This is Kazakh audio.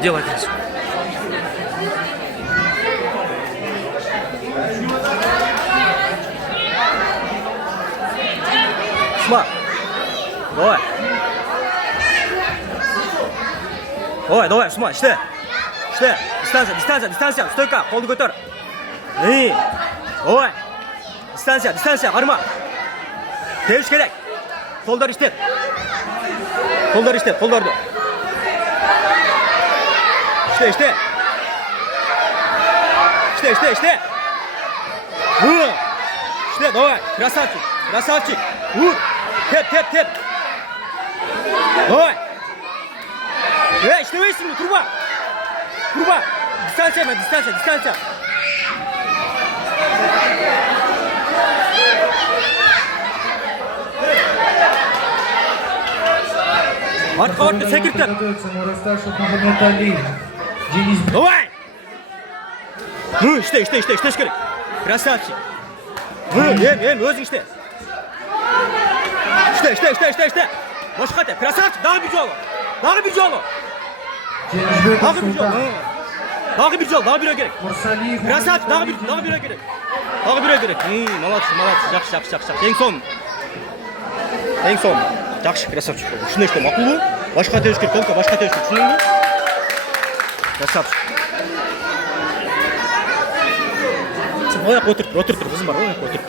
Делать. Шма. Давай. Давай, шма, ishte. Дистанция. Стойка, қолды көтер. Давай. Дистанция, қарма. Тевіш керек. Қолдар іштет. Қолдарды. İşte. İşte, давай. Красавчик. Теп. Давай. İşte вейсің, труба. Дистанция. Арқа секіртіп. Давай! İşte керек. Красавчик. Өзің іште. İşte. Бошқа теп. Красавчик. Дағы бір жолы. Дағы бір керек. Красавчик. Дағы бір керек. Молодцы. Жақсы. Ең сон. Жақсы, красавчик. Шындай что, мақұл. Башқа тевіш керек. Толка, башқа тевіш керек. Шындай ма? Красавчик. Ояқ отыр, қызым бар, ояқ отыр.